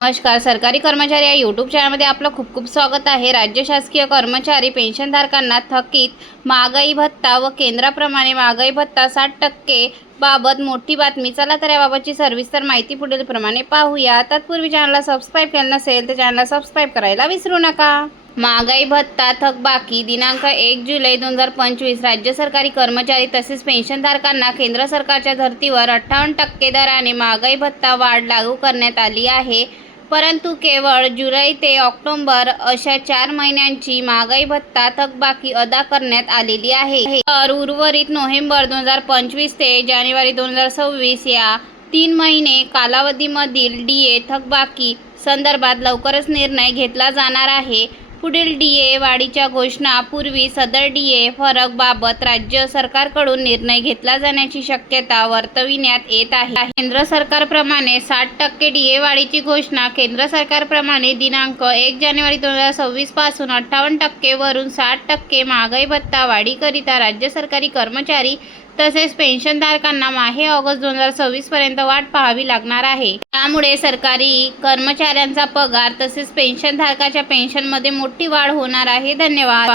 नमस्कार. सरकारी कर्मचारी या यूट्यूब चॅनलमध्ये आपलं खूप खूप स्वागत आहे. राज्य शासकीय कर्मचारी पेन्शनधारकांना थकीत महागाई भत्ता व केंद्राप्रमाणे महागाई भत्ता 60% बाबत मोठी बातमी. चला तर याबाबतची सविस्तर माहिती पुढील प्रमाणे पाहूया. तत्पूर्वी चॅनलला सबस्क्राईब केलं नसेल तर चॅनलला सबस्क्राईब करायला विसरू नका. महागाई भत्ता थकबाकी दिनांक 1 जुलै 2025 राज्य सरकारी कर्मचारी तसेच पेन्शनधारकांना केंद्र सरकारच्या धर्तीवर 58% दराने महागाई भत्ता वाढ लागू करण्यात आली आहे. परंतु केवळ जुलै ते ऑक्टोबर अशा 4 महिन्यांची महागाई भत्ता थकबाकी अदा करण्यात आलेली आहे. तर उर्वरित नोव्हेंबर 2025 ते जानेवारी 2026 या 3 महिने कालावधीमधील DA थकबाकी संदर्भात लवकरच निर्णय घेतला जाणार आहे. पुढील DA वाढीच्या घोषणापूर्वी सदर DA फरक बाबत राज्य सरकारकडून निर्णय घेतला जाण्याची शक्यता वर्तविण्यात येत आहे. केंद्र सरकारप्रमाणे 60% DA वाढीची घोषणा केंद्र सरकारप्रमाणे दिनांक 1 जानेवारी 2026 पासून 58% वरून 60% महागाई भत्ता वाढीकरिता राज्य सरकारी कर्मचारी तसेच पेन्शनधारकांना माहे ऑगस्ट 2026 पर्यंत वाट पाहावी लागणार आहे. त्यामुळे सरकारी कर्मचाऱ्यांचा पगार तसेच पेन्शनधारकाच्या पेन्शनमध्ये मोठी वाढ होणार आहे. धन्यवाद.